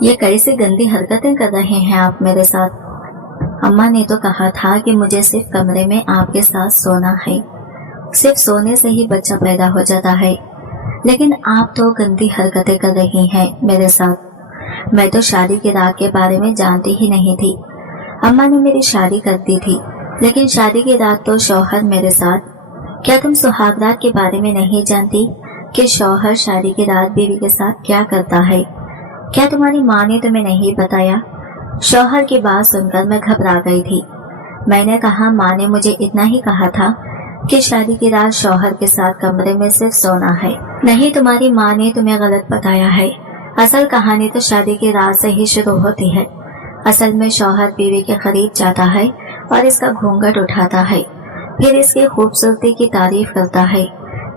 ये कैसी गंदी हरकतें कर रहे हैं आप मेरे साथ। अम्मा ने तो कहा था कि मुझे सिर्फ कमरे में आपके साथ सोना है, सिर्फ सोने से ही बच्चा पैदा हो जाता है, लेकिन आप तो गंदी हरकतें कर रही हैं मेरे साथ। मैं तो शादी की रात के बारे में जानती ही नहीं थी। अम्मा ने मेरी शादी कर दी थी, लेकिन शादी की रात तो शौहर मेरे साथ। क्या तुम सुहागरात के बारे में नहीं जानती कि शौहर शादी की रात बीवी के साथ क्या करता है? क्या तुम्हारी माँ ने तुम्हें नहीं बताया? शौहर की बात सुनकर मैं घबरा गई थी। मैंने कहा, माँ ने मुझे इतना ही कहा था कि शादी की रात शौहर के साथ कमरे में सिर्फ सोना है। नहीं, तुम्हारी माँ ने तुम्हें गलत बताया है। असल कहानी तो शादी की रात से ही शुरू होती है। असल में शौहर बीवी के करीब जाता है और इसका घूंघट उठाता है, फिर इसकी खूबसूरती की तारीफ करता है।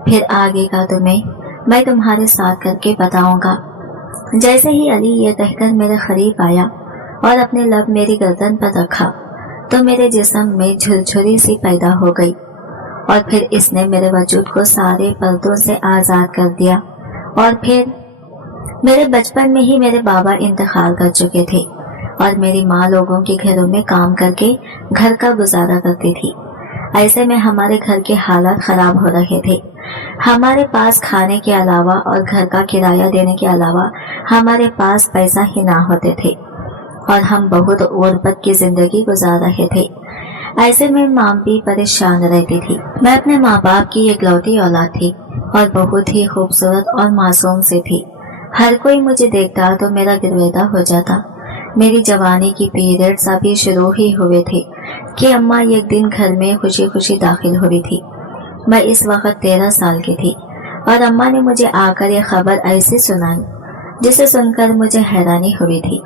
फिर आगे का तुम्हें मैं तुम्हारे साथ करके बताऊंगा। जैसे ही अली ये कहकर मेरे करीब आया और अपने लब मेरी गर्दन पर रखा तो मेरे जिस्म में झुरझुरी सी पैदा हो गई और फिर इसने मेरे वजूद को सारे पर्दों से आज़ाद कर दिया। और फिर मेरे बचपन में ही मेरे बाबा इंतकाल कर चुके थे और मेरी माँ लोगों के घरों में काम करके घर का गुजारा करती थी। ऐसे में हमारे घर के हालात खराब हो रहे थे। हमारे पास खाने के अलावा और घर का किराया देने के अलावा हमारे पास पैसा ही ना होते थे और हम बहुत गुर्बत की जिंदगी गुजार रहे थे। ऐसे में माँ भी परेशान रहती थी। मैं अपने माँ बाप की इकलौती औलाद थी और बहुत ही खूबसूरत और मासूम सी थी। हर कोई मुझे देखता तो मेरा गिरवेदा हो जाता। मेरी जवानी की पीरियड्स अभी शुरू ही हुए थे कि अम्मा एक दिन घर में खुशी खुशी दाखिल हुई थी। मैं इस वक्त 13 साल की थी और अम्मा ने मुझे आकर ये खबर ऐसी सुनाई जिसे सुनकर मुझे हैरानी हुई थी।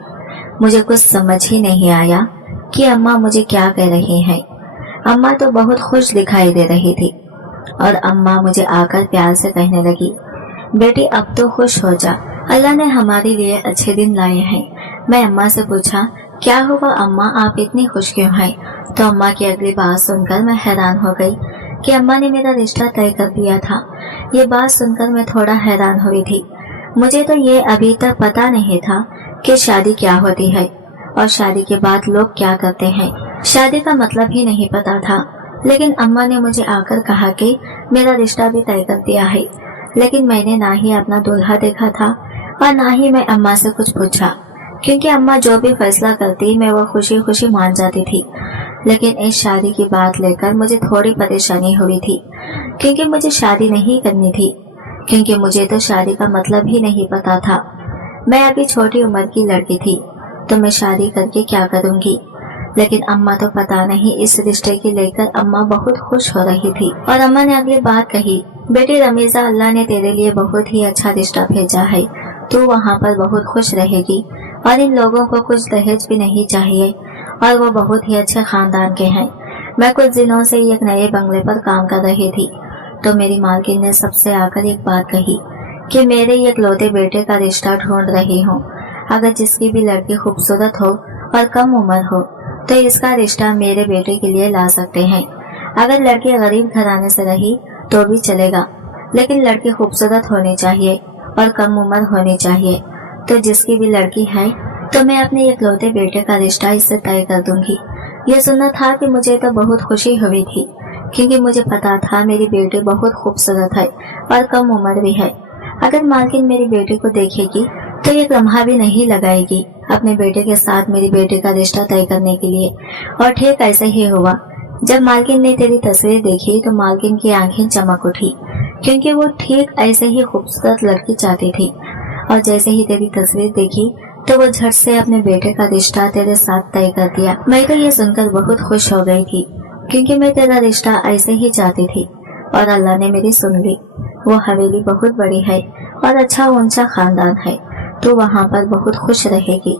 मुझे कुछ समझ ही नहीं आया कि अम्मा मुझे क्या कह रही हैं। अम्मा तो बहुत खुश दिखाई दे रही थी और अम्मा मुझे आकर प्यार से कहने लगी, बेटी अब तो खुश हो जा, अल्लाह ने हमारे लिए अच्छे दिन लाए हैं। मैं अम्मा से पूछा, क्या हुआ अम्मा, आप इतनी खुश क्यों हैं? तो अम्मा की अगली बात सुनकर मैं हैरान हो गई कि अम्मा ने मेरा रिश्ता तय कर दिया था। ये बात सुनकर मैं थोड़ा हैरान हुई थी। मुझे तो ये अभी तक पता नहीं था कि शादी क्या होती है और शादी के बाद लोग क्या करते हैं। शादी का मतलब ही नहीं पता था, लेकिन अम्मा ने मुझे आकर कहा कि मेरा रिश्ता भी तय कर दिया है। लेकिन मैंने ना ही अपना दूल्हा देखा था और ना ही मैं अम्मा से कुछ पूछा, क्योंकि अम्मा जो भी फैसला करती मैं वो खुशी खुशी मान जाती थी। लेकिन इस शादी की बात लेकर मुझे थोड़ी परेशानी हुई थी, क्योंकि मुझे शादी नहीं करनी थी, क्योंकि मुझे तो शादी का मतलब ही नहीं पता था। मैं अभी छोटी उम्र की लड़की थी तो मैं शादी करके क्या करूंगी। लेकिन अम्मा तो पता नहीं इस रिश्ते की लेकर अम्मा बहुत खुश हो रही थी। और अम्मा ने अगली बात कही, बेटी रमीजा, अल्लाह ने तेरे लिए बहुत ही अच्छा रिश्ता भेजा है, तू वहाँ पर बहुत खुश रहेगी और इन लोगों को कुछ दहेज भी नहीं चाहिए और वो बहुत ही अच्छे खानदान के हैं। मैं कुछ दिनों से एक नए बंगले पर काम कर रही थी तो मेरी मालकिन ने सबसे आकर एक बात कही कि मेरे इकलौते बेटे का रिश्ता ढूंढ रही हूँ। अगर जिसकी भी लड़की खूबसूरत हो और कम उम्र हो तो इसका रिश्ता मेरे बेटे के लिए ला सकते हैं। अगर लड़की गरीब घराने से रही तो भी चलेगा, लेकिन लड़की खूबसूरत होनी चाहिए और कम उम्र होनी चाहिए। तो जिसकी भी लड़की है तो मैं अपने इकलौते बेटे का रिश्ता इससे तय कर दूंगी। ये सुनना था कि मुझे तो बहुत खुशी हुई थी, क्योंकि मुझे पता था मेरी बेटी बहुत खूबसूरत है और कम उम्र भी है। अगर मालकिन मेरी बेटी को देखेगी तो एक लम्हा भी नहीं लगाएगी अपने बेटे के साथ मेरी बेटी का रिश्ता तय करने के लिए। और ठीक ऐसे ही हुआ। जब मालकिन ने तेरी तस्वीर देखी तो मालकिन की आंखें चमक उठी, क्योंकि वो ठीक ऐसे ही खूबसूरत लड़की चाहती थी। और जैसे ही तेरी तस्वीर देखी तो वो झट से अपने बेटे का रिश्ता तेरे साथ तय कर दिया। मैं तो ये सुनकर बहुत खुश हो गई थी, क्योंकि मैं तेरा रिश्ता ऐसे ही चाहती थी और अल्लाह ने मेरी सुन ली। वो हवेली बहुत बड़ी है और अच्छा ऊंचा खानदान है, तो वहाँ पर बहुत खुश रहेगी।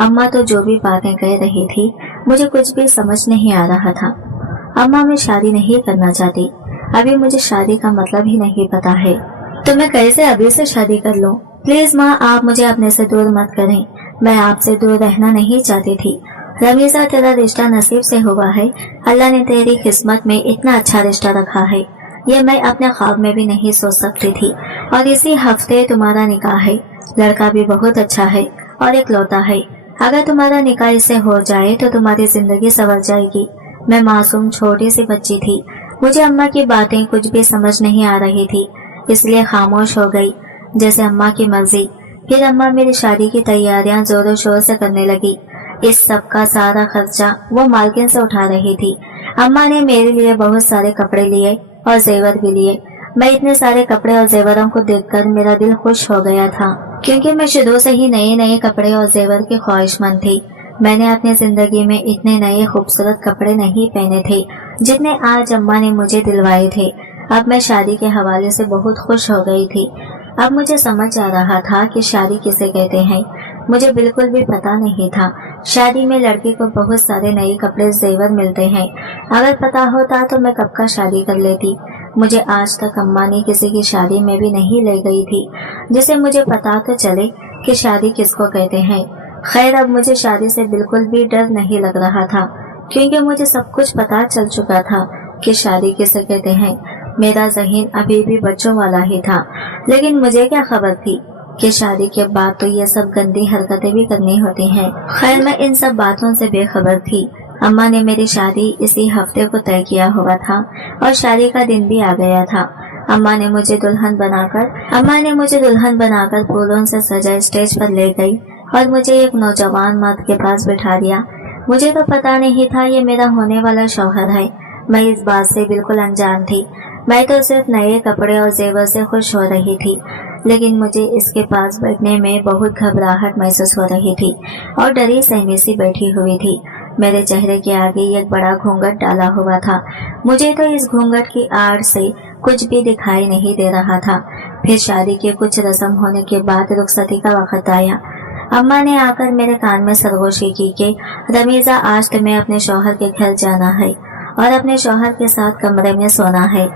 अम्मा तो जो भी बातें कह रही थी मुझे कुछ भी समझ नहीं आ रहा था। अम्मा, मैं शादी नहीं करना चाहती, अभी मुझे शादी का मतलब ही नहीं पता है, तो मैं कैसे अभी से शादी कर लूं? प्लीज माँ, आप मुझे अपने से दूर मत करें, मैं आपसे दूर रहना नहीं चाहती थी। रमीजा, तेरा रिश्ता नसीब से हुआ है, अल्लाह ने तेरी किस्मत में इतना अच्छा रिश्ता रखा है, ये मैं अपने ख्वाब में भी नहीं सोच सकती थी। और इसी हफ्ते तुम्हारा निकाह है, लड़का भी बहुत अच्छा है और इकलौता है। अगर तुम्हारा निकाह इससे हो जाए तो तुम्हारी जिंदगी संवर जाएगी। मैं मासूम छोटी सी बच्ची थी। मुझे अम्मा की बातें कुछ भी समझ नहीं आ रही थी, इसलिए खामोश हो गई, जैसे अम्मा की मर्जी। फिर अम्मा मेरी शादी की तैयारियां जोरों शोर से करने लगी। इस सब का सारा खर्चा वो मालकिन से उठा रही थी। अम्मा ने मेरे लिए बहुत सारे कपड़े लिए और जेवर भी लिए। मैं इतने सारे कपड़े और जेवरों को देखकर मेरा दिल खुश हो गया था, क्योंकि मैं शुरू से ही नए नए कपड़े और जेवर की ख्वाहिशमंद थी। मैंने अपनी जिंदगी में इतने नए खूबसूरत कपड़े नहीं पहने थे जितने आज अम्मा ने मुझे दिलवाए थे। अब मैं शादी के हवाले से बहुत खुश हो गई थी। अब मुझे समझ आ रहा था कि शादी किसे कहते हैं। मुझे बिल्कुल भी पता नहीं था। शादी में लड़की को बहुत सारे नए कपड़े जेवर मिलते हैं। अगर पता होता तो मैं कब का शादी कर लेती। मुझे आज तक अम्मा ने किसी की शादी में भी नहीं ले गई थी जिसे मुझे पता तो चले कि शादी किसको कहते हैं। खैर, अब मुझे शादी से बिल्कुल भी डर नहीं लग रहा था, क्योंकि मुझे सब कुछ पता चल चुका था कि शादी किसे कहते हैं। मेरा ज़हन अभी भी बच्चों वाला ही था, लेकिन मुझे क्या खबर थी कि शादी के बाद तो ये सब गंदी हरकतें भी करनी होती हैं। खैर, मैं इन सब बातों से बेखबर थी। अम्मा ने मेरी शादी इसी हफ्ते को तय किया हुआ था और शादी का दिन भी आ गया था। अम्मा ने मुझे दुल्हन बनाकर फूलों से सजाए स्टेज पर ले गई और मुझे एक नौजवान मर्द के पास बिठा दिया। मुझे तो पता नहीं था ये मेरा होने वाला शौहर है। मैं इस बात से बिल्कुल अनजान थी। मैं तो सिर्फ नए कपड़े और जेवर से खुश हो रही थी, लेकिन मुझे इसके पास बैठने में बहुत घबराहट महसूस हो रही थी और डरी सहमी सी बैठी हुई थी। मेरे चेहरे के आगे एक बड़ा घूंघट डाला हुआ था। मुझे तो इस घूंघट की आड़ से कुछ भी दिखाई नहीं दे रहा था। फिर शादी के कुछ रस्म होने के बाद रुखसती का वक्त आया। अम्मा ने आकर मेरे कान में सरगोशी की कि रमीजा, आज तुम्हें अपने शौहर के घर जाना है और अपने शौहर के साथ कमरे में सोना है,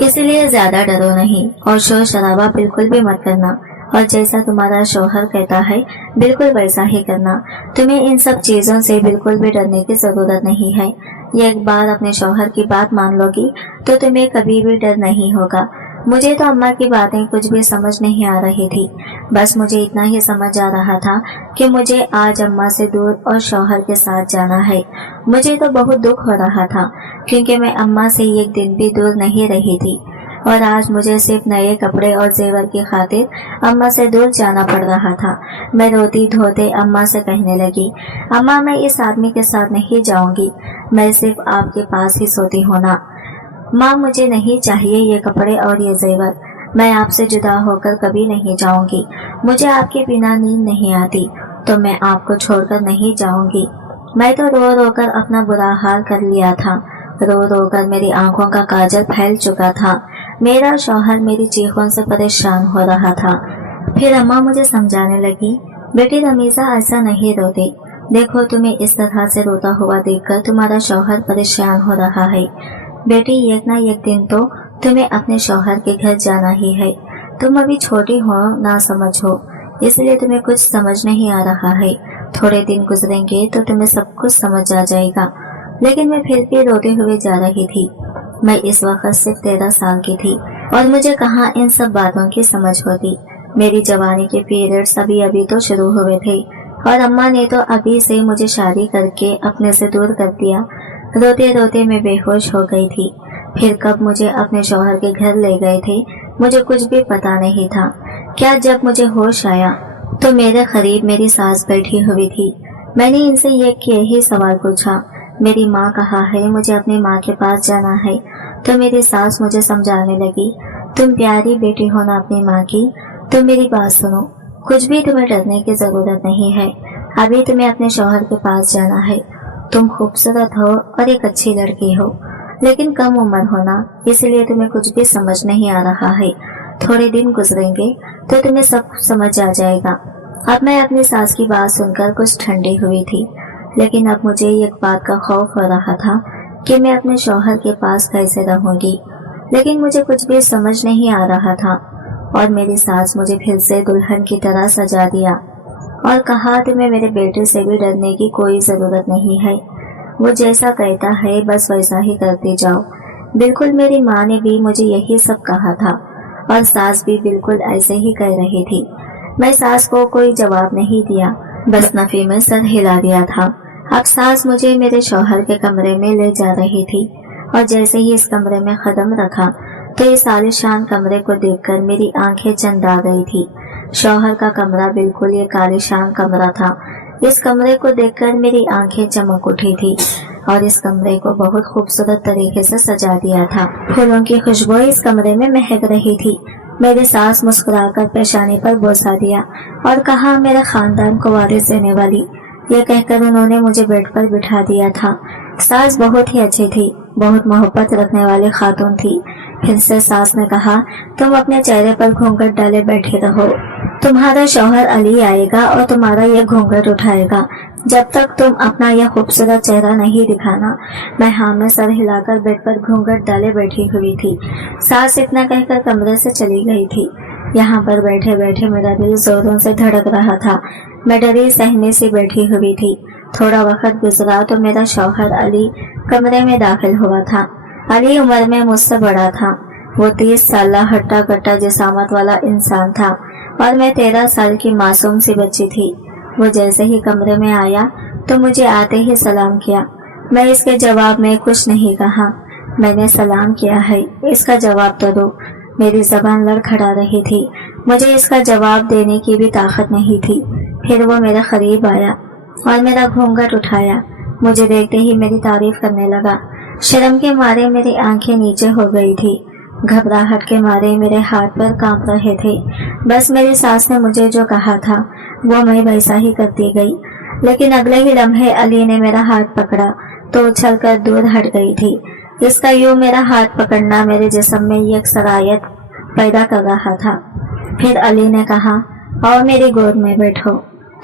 इसलिए ज्यादा डरो नहीं और शोर शराबा बिल्कुल भी मत करना, और जैसा तुम्हारा शौहर कहता है बिल्कुल वैसा ही करना। तुम्हें इन सब चीजों से बिल्कुल भी डरने की जरूरत नहीं है। एक बार अपने शौहर की बात मान लोगी तो तुम्हें कभी भी डर नहीं होगा। मुझे तो अम्मा की बातें कुछ भी समझ नहीं आ रही थी। बस मुझे इतना ही समझ आ रहा था कि मुझे आज अम्मा से दूर और शौहर के साथ जाना है। मुझे तो बहुत दुख हो रहा था, क्योंकि मैं अम्मा से एक दिन भी दूर नहीं रही थी और आज मुझे सिर्फ नए कपड़े और जेवर की खातिर अम्मा से दूर जाना पड़ रहा था। मैं रोती धोते अम्मा से कहने लगी, अम्मा, मैं इस आदमी के साथ नहीं जाऊंगी, मैं सिर्फ आपके पास ही सोती हूँ ना। माँ, मुझे नहीं चाहिए ये कपड़े और ये जेवर। मैं आपसे जुदा होकर कभी नहीं जाऊंगी। मुझे आपके बिना नींद नहीं आती, तो मैं आपको छोड़कर नहीं जाऊंगी। मैं तो रो रो कर अपना बुरा हाल कर लिया था। रो रो कर मेरी आंखों का काजल फैल चुका था। मेरा शौहर मेरी चीखों से परेशान हो रहा था। फिर अम्मा मुझे समझाने लगी, बेटी रमीजा, ऐसा नहीं रोती। देखो, तुम्हें इस तरह से रोता हुआ देखकर तुम्हारा शौहर परेशान हो रहा है। बेटी, एक ना एक दिन तो तुम्हें अपने शौहर के घर जाना ही है। तुम अभी छोटी हो, ना समझ हो, इसलिए तुम्हें कुछ समझ नहीं आ रहा है। थोड़े दिन गुजरेंगे तो तुम्हें सब कुछ समझ आ जाएगा। लेकिन मैं फिर भी रोते हुए जा रही थी। मैं इस वक्त सिर्फ 13 साल की थी और मुझे कहाँ इन सब बातों की समझ होती। मेरी जवानी के पीरियड्स अभी अभी तो शुरू हुए थे और अम्मा ने तो अभी से मुझे शादी करके अपने से दूर कर दिया। रोते रोते मैं बेहोश हो गई थी। फिर कब मुझे अपने शौहर के घर ले गए थे मुझे कुछ भी पता नहीं था। क्या जब मुझे होश आया तो मेरे करीब मेरी सास बैठी हुई थी। मैंने इनसे यही सवाल पूछा, मेरी माँ कहाँ है, मुझे अपनी माँ के पास जाना है। तो मेरी सास मुझे समझाने लगी, तुम प्यारी बेटी हो ना अपनी माँ की, तुम मेरी बात सुनो, कुछ भी तुम्हें डरने की जरूरत नहीं है। अभी तुम्हें अपने शौहर के पास जाना है। तुम खूबसूरत हो और एक अच्छी लड़की हो, लेकिन कम उम्र हो ना, इसलिए तुम्हें कुछ भी समझ नहीं आ रहा है। थोड़े दिन गुजरेंगे तो तुम्हें सब समझ आ जाएगा। अब मैं अपनी सास की बात सुनकर कुछ ठंडी हुई थी, लेकिन अब मुझे एक बात का खौफ हो रहा था कि मैं अपने शौहर के पास कैसे रहूंगी। लेकिन मुझे कुछ भी समझ नहीं आ रहा था और मेरी सास मुझे फिर से दुल्हन की तरह सजा दिया और कहा, तुम्हें मेरे बेटे से भी डरने की कोई जरूरत नहीं है। वो जैसा कहता है बस वैसा ही करते जाओ। बिल्कुल मेरी माँ ने भी मुझे यही सब कहा था और सास भी बिल्कुल ऐसे ही कह रही थी। मैं सास को कोई जवाब नहीं दिया। बस नफी में सर हिला दिया था। अब सास मुझे मेरे शौहर के कमरे में ले जा रही थी और जैसे ही इस कमरे में कदम रखा तो इस आलीशान कमरे को देखकर मेरी आंखें चंदा गई थी। शौहर का कमरा बिल्कुल एक आलीशान कमरा था। इस कमरे को देखकर मेरी आंखें चमक उठी थी और इस कमरे को बहुत खूबसूरत तरीके से सजा दिया था। फूलों की खुशबू इस कमरे में महक रही थी। मेरी सास मुस्कुराकर पेशानी पर बोसा दिया और कहा, मेरे खानदान को वारिस देने वाली। ये कहकर उन्होंने मुझे बेड पर बिठा दिया था। सास बहुत ही अच्छी थी, बहुत मोहब्बत रखने वाली खातून थी। फिर से सास ने कहा, तुम अपने चेहरे पर घूंघट डाले बैठे रहो, तुम्हारा शौहर अली आएगा और तुम्हारा यह घूंघट उठाएगा। जब तक तुम अपना यह खूबसूरत चेहरा नहीं दिखाना। मैं हाँ में सर हिलाकर बेड पर घूंघट डाले बैठी हुई थी। सास इतना कहकर कमरे से चली गई थी। यहाँ पर बैठे बैठे मेरा दिल जोरों से धड़क रहा था। मैं डरी सहमी सी बैठी हुई थी। थोड़ा वक्त गुजरा तो मेरा शौहर अली कमरे में दाखिल हुआ था। अली उम्र में मुझसे बड़ा था। वो 30 साल हट्टा कट्टा जिसामत वाला इंसान था और मैं 13 साल की मासूम सी बच्ची थी। वो जैसे ही कमरे में आया तो मुझे आते ही सलाम किया। मैं इसके जवाब में कुछ नहीं कहा। मैंने सलाम किया है, इसका जवाब तो दो। मेरी जबान लड़खड़ा रही थी। मुझे इसका जवाब देने की भी ताकत नहीं थी। फिर वो मेरे करीब आया और मेरा घूंघट उठाया। मुझे देखते ही मेरी तारीफ करने लगा। शर्म के मारे मेरी आंखें नीचे हो गई थी। घबराहट के मारे मेरे हाथ पैर कांप रहे थे। बस मेरी सास ने मुझे जो कहा था वो मैं वैसा ही करती गई। लेकिन अगले ही लम्हे अली ने मेरा हाथ पकड़ा तो उछलकर दूर हट गई थी। इसका यूं मेरा हाथ पकड़ना मेरे जिस्म में एक सरायत पैदा कर रहा था। फिर अली ने कहा, आओ मेरी गोद में बैठो।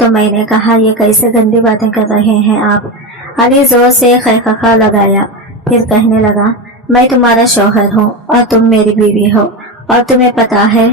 तो मैंने कहा, ये कैसे गंदी बातें कर रहे हैं आप। अली जोर से खैखा लगाया। फिर कहने लगा, मैं तुम्हारा शौहर हूँ और तुम मेरी बीवी हो। और तुम्हें पता है,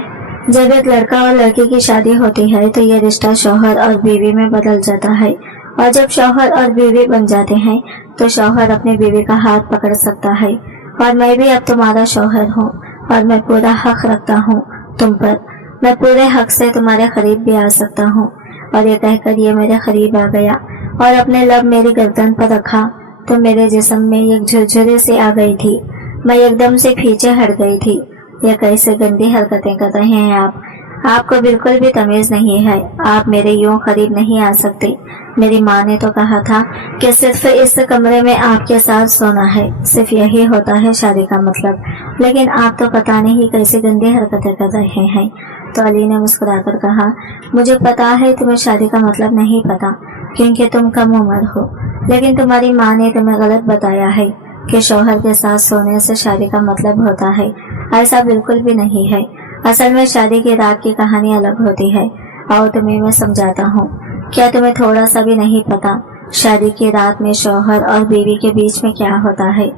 जब एक लड़का और लड़की की शादी होती है तो ये रिश्ता शौहर और बीवी में बदल जाता है। और जब शौहर और बीवी बन जाते हैं तो शौहर अपनी बीवी का हाथ पकड़ सकता है। और मैं भी अब तुम्हारा शौहर हूँ और मैं पूरा हक रखता हूँ तुम पर। मैं पूरे हक से तुम्हारे करीब भी आ सकता हूँ। और ये कहकर ये मेरे करीब आ गया और अपने लब मेरी गर्दन पर रखा तो मेरे जिस्म में एक झुरझुरी सी आ गई थी। मैं एकदम से पीछे हट गई थी। ये कैसे गंदी हरकतें कर रहे हैं आप। आपको बिल्कुल भी तमीज नहीं है। आप मेरे यूं करीब नहीं आ सकते। मेरी माँ ने तो कहा था कि सिर्फ इस कमरे में आपके साथ सोना है, सिर्फ यही होता है शादी का मतलब। लेकिन आप तो पता नहीं कैसी गंदी हरकतें कर रहे हैं। तो अली ने मुस्कुराकर कहा, मुझे पता है तुम्हें शादी का मतलब नहीं पता क्योंकि तुम कम उम्र हो। लेकिन तुम्हारी माँ ने तुम्हें गलत बताया है कि शौहर के साथ सोने से शादी का मतलब होता है। ऐसा बिल्कुल भी नहीं है। असल में शादी की रात की कहानी अलग होती है। आओ तुम्हें मैं समझाता हूँ। क्या तुम्हें थोड़ा सा भी नहीं पता शादी की रात में शौहर और बीवी के बीच में क्या होता है।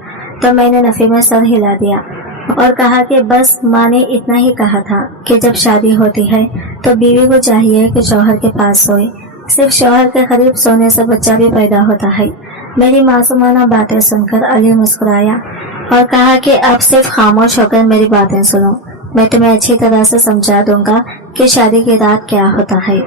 तो मैंने नफी में सर हिला दिया और कहा कि बस माँ ने इतना ही कहा था कि जब शादी होती है तो बीवी को चाहिए कि शौहर के पास सोए। सिर्फ शौहर के करीब सोने से बच्चा भी पैदा होता है। मेरी मासूमाना बातें सुनकर अली मुस्कुराया और कहा कि अब सिर्फ खामोश होकर मेरी बातें सुनो। मैं तुम्हें अच्छी तरह से समझा दूंगा कि शादी की रात क्या होता है।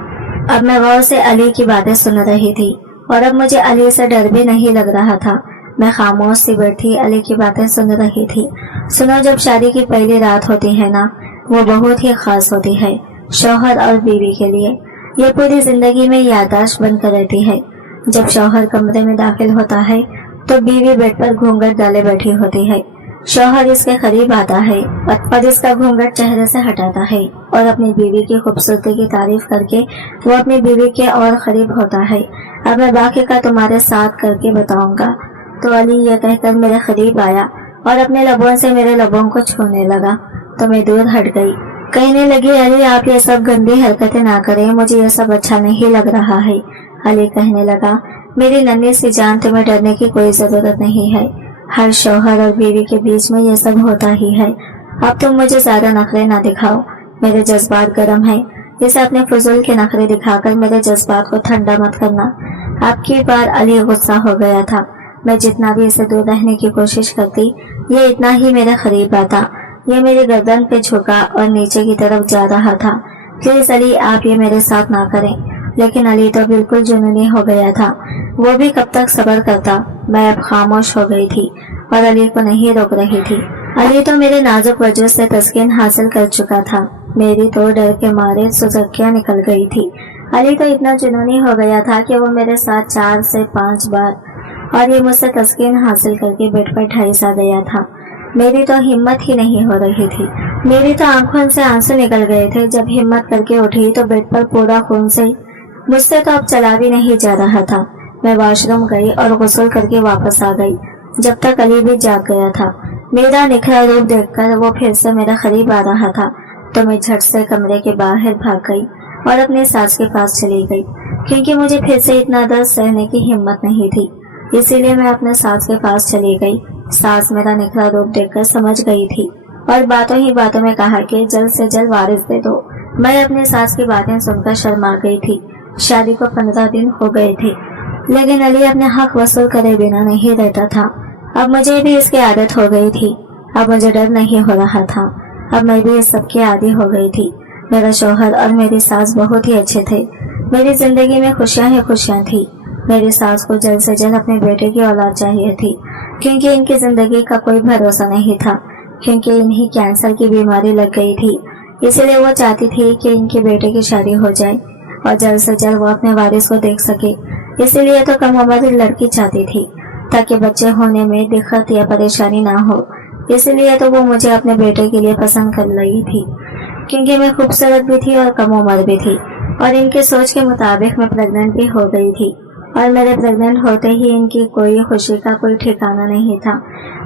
अब मैं गौर से अली की बातें सुन रही थी और अब मुझे अली से डर भी नहीं लग रहा था। मैं खामोश सी बैठी अली की बातें सुन रही थी। सुनो, जब शादी की पहली रात होती है ना, वो बहुत ही खास होती है शौहर और बीवी के लिए। ये पूरी जिंदगी में याददाश्त बनकर रहती है। जब शौहर कमरे में दाखिल होता है तो बीवी बेड पर घूंघट डाले बैठी होती है। शौहर इसके करीब आता है और इसका घूंघट चेहरे से हटाता है और अपनी बीवी की खूबसूरती की तारीफ करके वो अपनी बीवी के और करीब होता है। अब मैं बाकी का तुम्हारे साथ करके बताऊंगा। तो अली यह कहकर मेरे करीब आया और अपने लबों से मेरे लबों को छूने लगा तो मैं दूर हट गई। कहने लगी, अली आप ये सब गंदी हरकतें ना करें, मुझे ये सब अच्छा नहीं लग रहा है। अली कहने लगा, मेरी नन्ही सी जान, तुम्हें डरने की कोई जरूरत नहीं है। हर शौहर और बीवी के बीच में ये सब होता ही है। अब तुम मुझे ज्यादा नखरे ना दिखाओ, मेरे जज्बात गर्म हैं। इसे अपने फजूल के नखरे दिखाकर मेरे जज्बात को ठंडा मत करना। अब की बार अली गुस्सा हो गया था। मैं जितना भी इसे दूर रहने की कोशिश करती, ये इतना ही मेरे करीब आता। ये मेरी गर्दन पे झुका और नीचे की तरफ जा रहा था। प्लीज अली, आप ये मेरे साथ ना करें। लेकिन अली तो बिल्कुल जुनूनी हो गया था। वो भी कब तक सब्र करता। मैं अब खामोश हो गई थी और अली को नहीं रोक रही थी। अली तो मेरे नाजुक वजूद से तस्कीन हासिल कर चुका था। मेरी तो डर के मारे सुसुकियां निकल गई थी। अली तो इतना जुनूनी हो गया था कि वो मेरे साथ 4 से 5 बार और ये मुझसे तस्कीन हासिल करके बेड पर ढाई सा गया था। मेरी तो हिम्मत ही नहीं हो रही थी। मेरी तो आंखों से आंसू निकल गए थे। जब हिम्मत करके उठी तो बेड पर पूरा खून से मुझसे तो अब चला भी नहीं जा रहा था। मैं वॉशरूम गई और गुस्ल करके वापस आ गई, जब तक अली भी जाग गया था। मेरा निखरा रूप देखकर वो फिर से मेरे करीब आ रहा था तो मैं झट से कमरे के बाहर भाग गई और अपने सास के पास चली गई, क्योंकि मुझे फिर से इतना दर्द सहने की हिम्मत नहीं थी। इसीलिए मैं अपने सास के पास चली गई। सास मेरा निखरा रूप देखकर समझ गई थी और बातों ही बातों में कहा कि जल्द से जल्द वारिस दे दो। मैं अपने सास की बातें सुनकर शर्मा गई थी। शादी को 15 दिन हो गए थे, लेकिन अली अपने हक वसूल करे बिना नहीं रहता था। अब मुझे भी इसकी आदत हो गई थी। अब मुझे डर नहीं हो रहा था। अब मैं भी इस सब की आदी हो गई थी। मेरा शौहर और मेरी सास बहुत ही अच्छे थे। मेरी जिंदगी में खुशियां ही खुशियां थी। मेरी सास को जल्द से जल्द अपने बेटे की औलाद चाहिए थी, क्योंकि इनकी जिंदगी का कोई भरोसा नहीं था, क्योंकि इन्हें कैंसर की बीमारी लग गई थी। इसलिए वो चाहती थी कि इनके बेटे की शादी हो जाए और जल्द से जल्द वो अपने वारिस को देख सके। इसीलिए तो कम उम्र लड़की चाहती थी, ताकि बच्चे होने में दिक्कत या परेशानी ना हो। इसलिए तो वो मुझे अपने बेटे के लिए पसंद कर रही थी, क्योंकि मैं खूबसूरत भी थी और कम उम्र भी थी, और इनके सोच के मुताबिक मैं प्रेग्नेंट भी हो गई थी। और मेरे प्रेग्नेंट होते ही इनकी कोई खुशी का कोई ठिकाना नहीं था,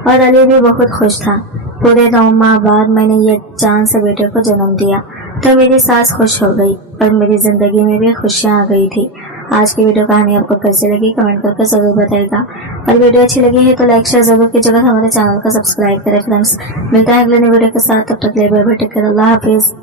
और अली भी बहुत खुश था। पूरे 9 माह बाद मैंने ये जान से बेटे को जन्म दिया तो मेरी सास खुश हो गई और मेरी जिंदगी में भी खुशियाँ आ गई थी। आज की वीडियो कहानी आपको कैसी लगी कमेंट करके जरूर बताइएगा, और वीडियो अच्छी लगी है तो लाइक शेयर जरूर कीजिएगा। हमारे चैनल को सब्सक्राइब करें फ्रेंड्स। मिलता है अगले वीडियो के साथ, तब तक के लिए बाय बाय, टेक केयर, अल्लाह हाफिज।